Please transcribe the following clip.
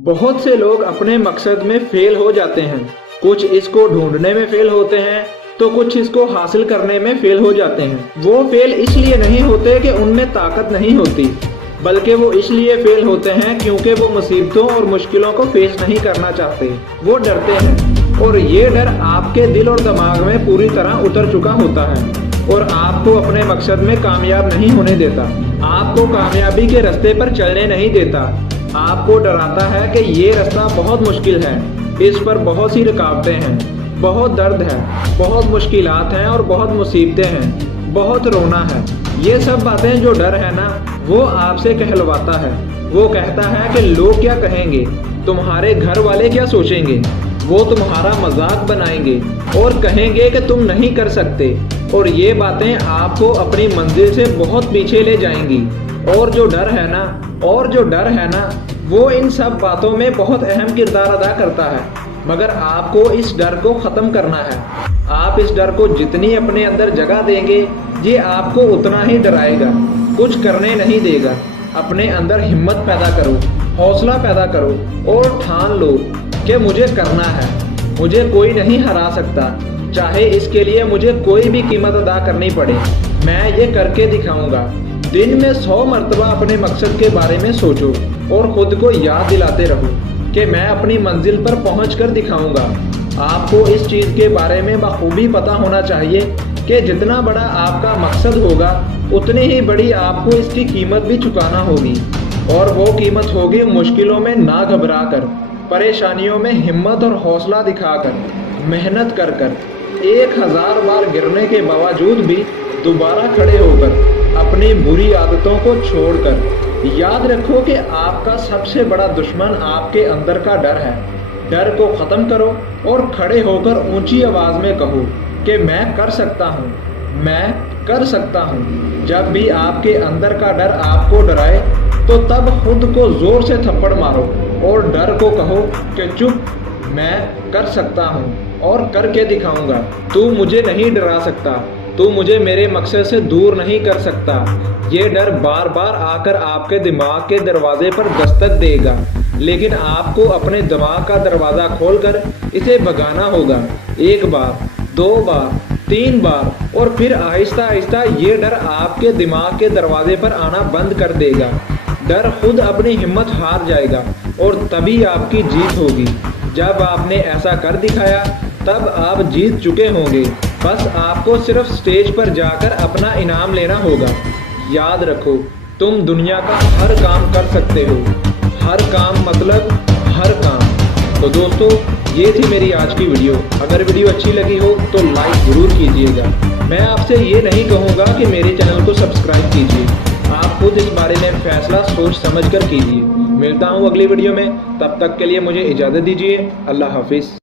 बहुत से लोग अपने मकसद में फेल हो जाते हैं। कुछ इसको ढूंढने में फेल होते हैं तो कुछ इसको हासिल करने में फेल हो जाते हैं। वो फेल इसलिए नहीं होते कि उनमें ताकत नहीं होती, बल्कि वो इसलिए फेल होते हैं क्योंकि वो मुसीबतों और मुश्किलों को फेस नहीं करना चाहते। वो डरते हैं और ये डर आपके दिल और दिमाग में पूरी तरह उतर चुका होता है और आपको अपने मकसद में कामयाब नहीं होने देता, आपको कामयाबी के रास्ते पर चलने नहीं देता। आपको डराता है कि ये रास्ता बहुत मुश्किल है, इस पर बहुत सी रुकावटें हैं, बहुत दर्द है, बहुत मुश्किलात हैं और बहुत मुसीबतें हैं, बहुत रोना है। ये सब बातें जो डर है ना, वो आपसे कहलवाता है। वो कहता है कि लोग क्या कहेंगे, तुम्हारे घर वाले क्या सोचेंगे, वो तुम्हारा मजाक बनाएंगे और कहेंगे कि तुम नहीं कर सकते। और ये बातें आपको अपनी मंजिल से बहुत पीछे ले जाएंगी। और जो डर है ना वो इन सब बातों में बहुत अहम किरदार अदा करता है। मगर आपको इस डर को ख़त्म करना है। आप इस डर को जितनी अपने अंदर जगह देंगे, ये आपको उतना ही डराएगा, कुछ करने नहीं देगा। अपने अंदर हिम्मत पैदा करो, हौसला पैदा करो और ठान लो कि मुझे करना है, मुझे कोई नहीं हरा सकता, चाहे इसके लिए मुझे कोई भी कीमत अदा करनी पड़े, मैं ये करके दिखाऊंगा। दिन में 100 मरतबा अपने मकसद के बारे में सोचो और ख़ुद को याद दिलाते रहो कि मैं अपनी मंजिल पर पहुंच कर दिखाऊंगा। आपको इस चीज़ के बारे में बखूबी पता होना चाहिए कि जितना बड़ा आपका मकसद होगा उतनी ही बड़ी आपको इसकी कीमत भी चुकाना होगी। और वो कीमत होगी मुश्किलों में ना घबरा कर, परेशानियों में हिम्मत और हौसला दिखाकर, मेहनत कर कर, 1000 बार गिरने के बावजूद भी दोबारा खड़े होकर, अपनी बुरी आदतों को छोड़कर। याद रखो कि आपका सबसे बड़ा दुश्मन आपके अंदर का डर है। डर को ख़त्म करो और खड़े होकर ऊंची आवाज़ में कहो कि मैं कर सकता हूँ, मैं कर सकता हूँ। जब भी आपके अंदर का डर आपको डराए तो तब खुद को ज़ोर से थप्पड़ मारो और डर को कहो कि चुप, मैं कर सकता हूँ और करके दिखाऊंगा। तू मुझे नहीं डरा सकता, तू मुझे मेरे मकसद से दूर नहीं कर सकता। ये डर बार बार आकर आपके दिमाग के दरवाजे पर दस्तक देगा, लेकिन आपको अपने दिमाग का दरवाज़ा खोलकर इसे भगाना होगा। 1 बार, 2 बार, 3 बार और फिर आहिस्ता आहिस्ता ये डर आपके दिमाग के दरवाजे पर आना बंद कर देगा। डर खुद अपनी हिम्मत हार जाएगा और तभी आपकी जीत होगी। जब आपने ऐसा कर दिखाया तब आप जीत चुके होंगे। बस आपको सिर्फ स्टेज पर जाकर अपना इनाम लेना होगा। याद रखो, तुम दुनिया का हर काम कर सकते हो। हर काम मतलब हर काम। तो दोस्तों, ये थी मेरी आज की वीडियो। अगर वीडियो अच्छी लगी हो तो लाइक ज़रूर कीजिएगा। मैं आपसे ये नहीं कहूँगा कि मेरे चैनल को सब्सक्राइब कीजिए, आप खुद इस बारे में फैसला सोच समझ कर कीजिए। मिलता हूँ अगली वीडियो में, तब तक के लिए मुझे इजाज़त दीजिए। अल्लाह हाफिज़।